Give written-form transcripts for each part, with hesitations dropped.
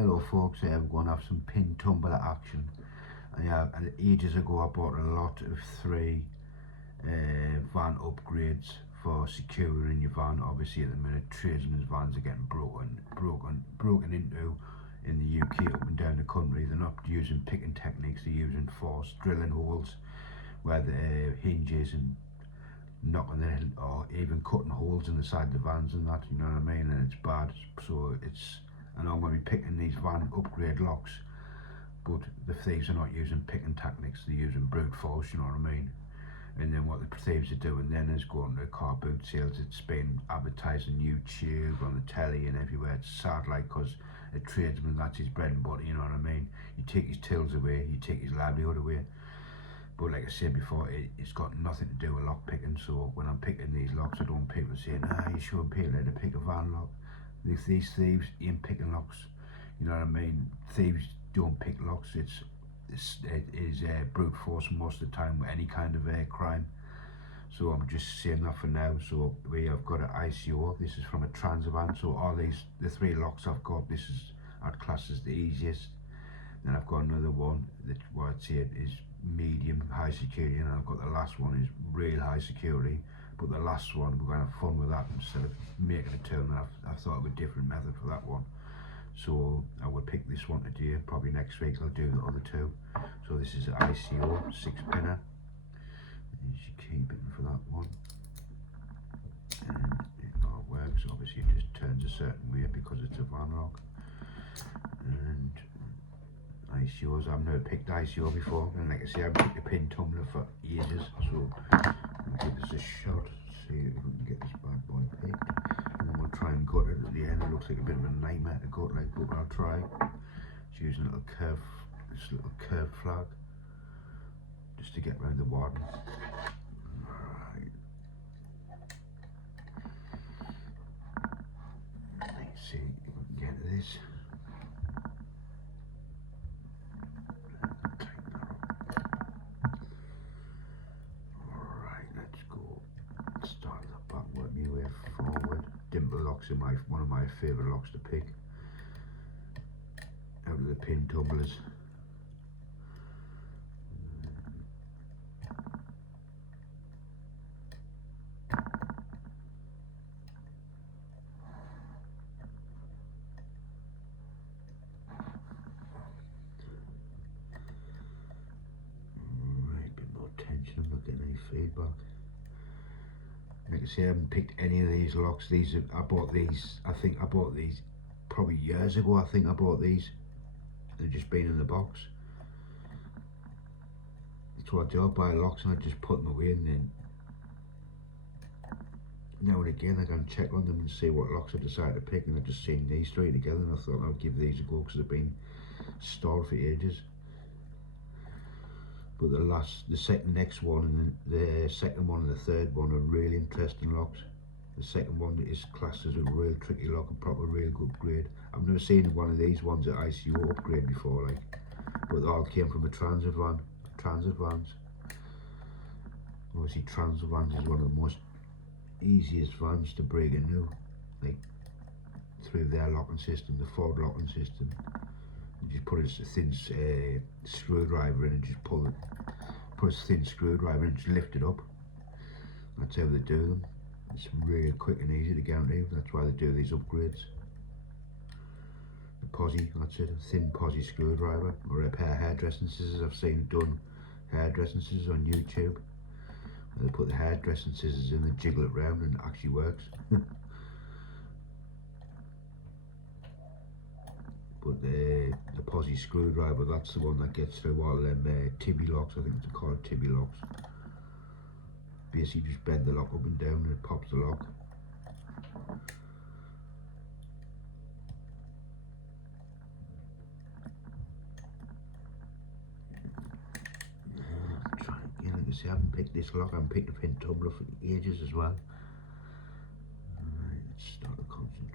Hello folks, we're going to have some pin tumbler action. And yeah, ages ago I bought a lot of three van upgrades for securing your van. Obviously at the minute tradesmen's vans are getting broken into in the UK up and down the country. They're not using picking techniques, they're using force, drilling holes where the hinges and knocking it, or even cutting holes in the side of the vans and that, you know what I mean, and it's bad. So and I'm going to be picking these van upgrade locks, but the thieves are not using picking techniques, they're using brute force, you know what I mean. And then what the thieves are doing then is going to car boot sales. It's been advertised on YouTube, on the telly and everywhere. It's sad, like, because a tradesman, that's his bread and butter, you know what I mean. You take his tools away, you take his livelihood away. But like I said before, it's got nothing to do with lock picking. So when I'm picking these locks, I don't want people saying, you shouldn't people to pick a van lock. These thieves ain't picking locks, you know what I mean. Thieves don't pick locks. It is brute force most of the time with any kind of crime. So I'm just saying that for now. So we have got an Iseo. This is from a transit van. So the three locks I've got, this is at class as the easiest. Then I've got another one that what I'd say is medium high security, and I've got the last one is real high security. But the last one, we're going to have fun with that instead of making a turn. I've thought of a different method for that one. So I will pick this one today. Probably next week I'll do the other two. So this is an Iseo 6-pinner. You should keep it for that one. And it all works. Obviously it just turns a certain way because it's a van lock. And Iseos, I've never picked Iseo before, and like I say, I've picked a pin tumbler for ages, so we'll give this a shot, see if we can get this bad boy picked, and then we'll try and gut it at the end. It looks like a bit of a nightmare to gut, like, but I'll try. Just using a little curve flag, just to get around the wad. Right. Let's see if we can get this. Forward. Dimple locks are one of my favourite locks to pick out of the pin tumblers. Right, bit more tension, I'm not getting any feedback. Like I say, I haven't picked any of these locks. I bought these probably years ago. I think I bought these. They've just been in the box. That's what I do. I buy locks and I just put them away, and then now and again I go and check on them and see what locks I decide to pick. And I've just seen these three together, and I thought I'll give these a go because they've been stored for ages. But the next one and the second one and the third one are really interesting locks. The second one is classed as a real tricky lock, a proper real good grade. I've never seen one of these ones at Iseo upgrade before, like, but they all came from a transit vans. Obviously transit vans is one of the most easiest vans to break into, like, through their locking system, the Ford locking system. You just put a thin screwdriver in and just put a thin screwdriver in and just lift it up. That's how they do them. It's really quick and easy to get into. That's why they do these upgrades. The posi, that's it, a thin posi screwdriver, or a pair of hairdressing scissors. I've seen done hairdressing scissors on YouTube. They put the hairdressing scissors in, they jiggle it round, and it actually works. But the posi screwdriver, that's the one that gets through all them tibby locks. I think it's called tibby locks. Basically just bend the lock up and down and it pops the lock. Try again. Like I say, I haven't picked this lock. I haven't picked a pin tumbler for ages as well. Alright, let's start to concentrate.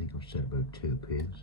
think I've set about 2 pins.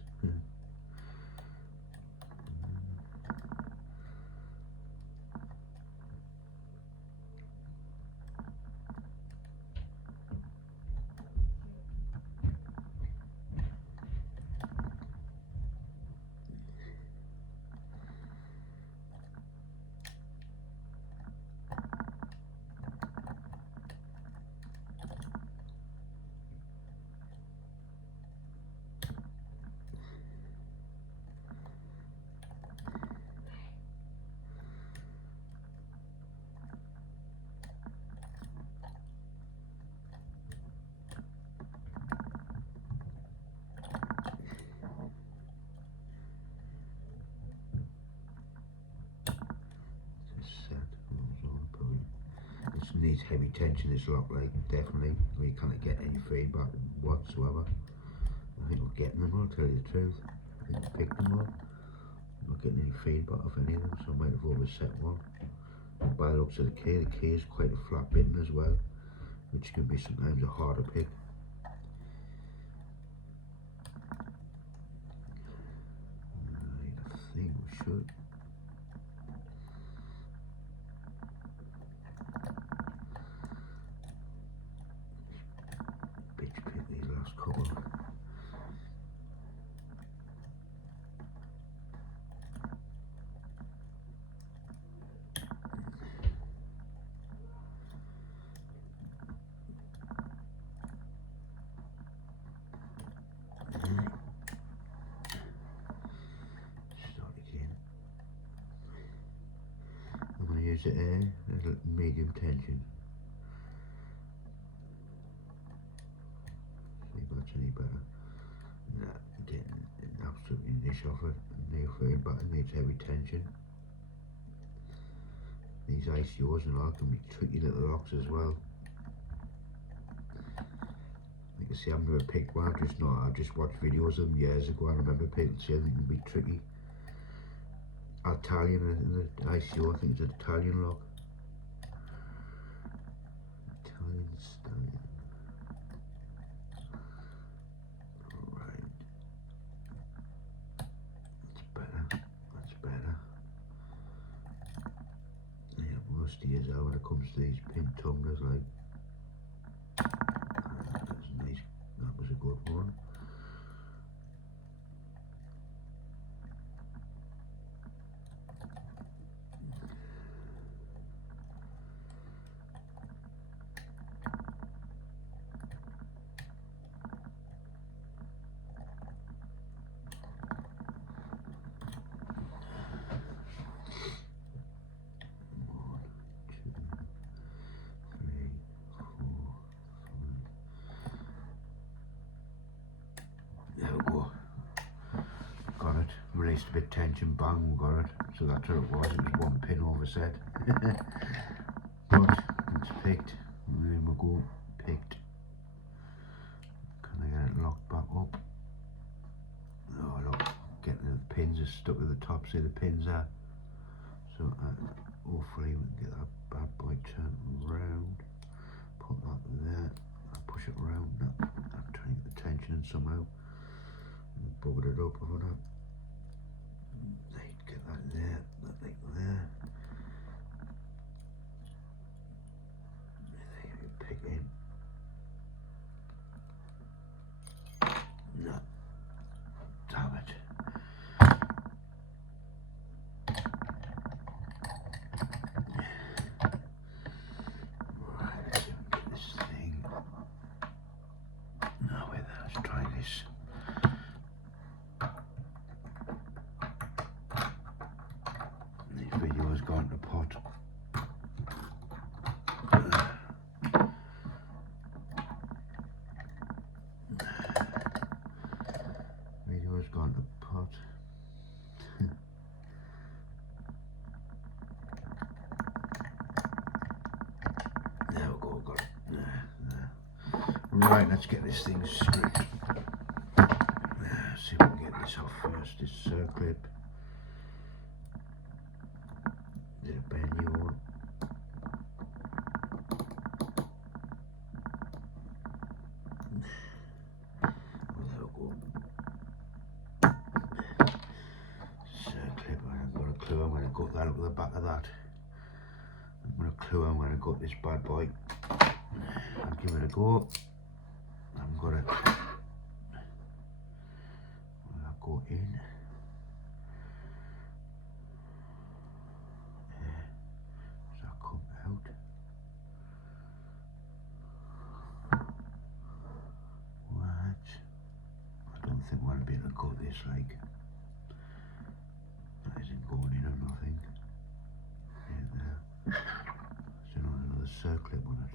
Needs heavy tension, this lock, like, definitely. We can't get any feedback whatsoever. I think we're getting them, I'll tell you the truth. I think we picked them up. I'm not getting any feedback of any of them, so I might have overset one. By the looks of the key is quite a flat bitten as well, which can be sometimes a harder pick. Right, I think we should. Use it at medium tension. See if that's any better. Nah, getting absolutely niche off it. No feedback, it needs heavy tension. These Iseos and all can be tricky little locks as well. You can see I've never picked one, I've just watched videos of them years ago. I remember people saying they can be tricky. Italian in the Iseo, I think it's an Italian lock. Italian stallion. Right. That's better. That's better. Yeah, most of you are when it comes to these pin tumblers, like. That's nice. That was a good one. Released a bit of tension, bang, we got it. So that's what it was, one pin overset. But it's picked, and then we'll go picked. Can I get it locked back up? Oh look, getting the pins are stuck at the top, see the pins are. So hopefully we can get that bad boy turned round. Put that there, push it round, I'm trying to get the tension in somehow. Buggered it up over that. Get that there, that like there. There you pick in. No. Damn it. Right, let's see if we can get this thing. No, wait there, let's try this. Video has gone to pot. Video has gone to pot. There we go, got it. There. Right, let's get this thing straight. See if we can get this off first, this clip. Is it a brand new one? Well, there we go. the back of that. I'm going to clue I'm going to got this bad boy. I'll give it a go. I'm going to go in. Does that come out? What? I don't think we'll be able to cut this like. That isn't going in or nothing. Yeah, there. There's another circlip on it.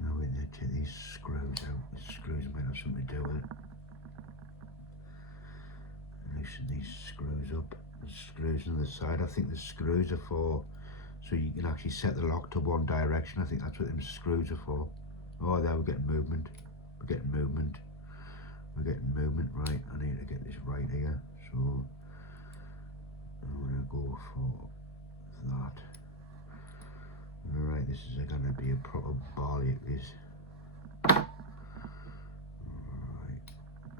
Now wait there, take these screws out. The screws might have something to do with it. Loosen these screws up. The screws on the side. I think the screws are for so you can actually set the lock to one direction. I think that's what them screws are for. Oh, there we're getting movement. We're getting movement. We're getting movement. Right, I need to get this right here. So I'm gonna go for that. Alright, this is gonna be a proper barley it is. Alright,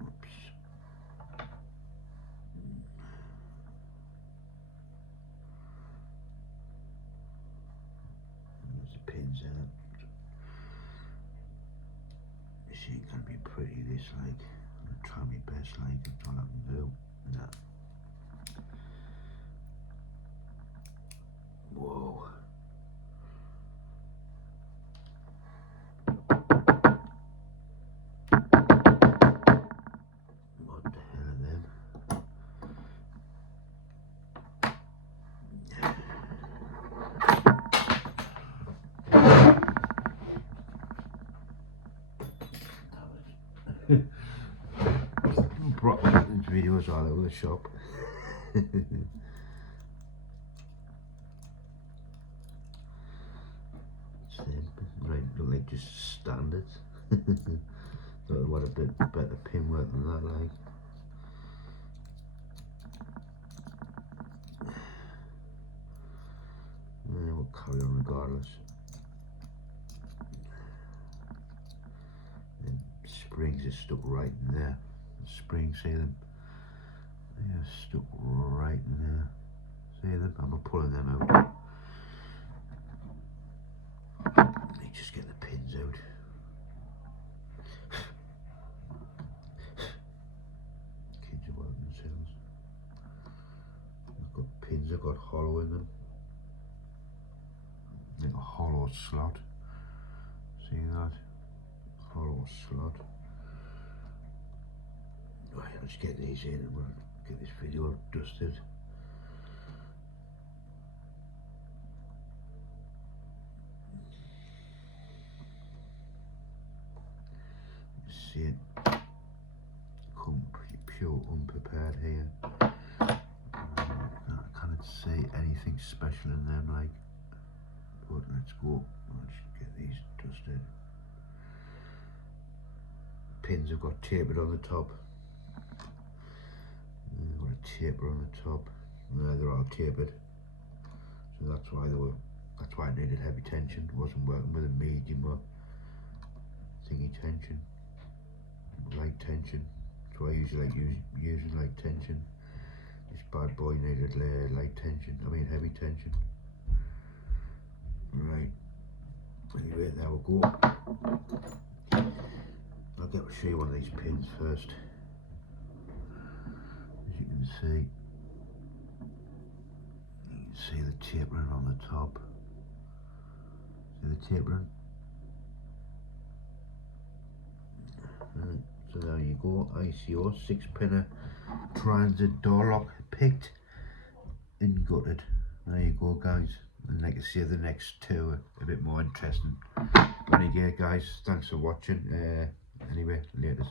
oops. There's the pins in it. This ain't gonna be pretty, this like. I'm gonna try my best like, that's all I can do. Nah. Whoa. What the hell are them? Brought these videos all over the shop. Right, look like just standards. Thought what a bit better pin work than that, like. Yeah, we'll carry on regardless. The springs are stuck right in there. The springs, see them? They are stuck right in there. See them? I'm pulling them out. Let me just get the pins out. Kids are working themselves. I've got pins, I've got hollow in them. Like a hollow slot. See that? Hollow slot. Right, let's get these in and we'll get this video dusted. See it come pretty pure unprepared here. I can't see anything special in them like, but let's go. Let's get these dusted. Pins have got tapered on the top. I've got a taper on the top. No, they're all tapered. So that's why I needed heavy tension. It wasn't working with a medium or thingy tension. Light tension. That's why I usually like using light tension. This bad boy needed light tension. I mean heavy tension. Right. Anyway, there we go. I'll show you one of these pins first. As you can see the tapering on the top. See the tapering? Right, so there you go, Iseo 6-pinner transit door lock picked and gutted. There you go guys, and like I say, the next two are a bit more interesting. But anyway guys, thanks for watching. Anyway, laters.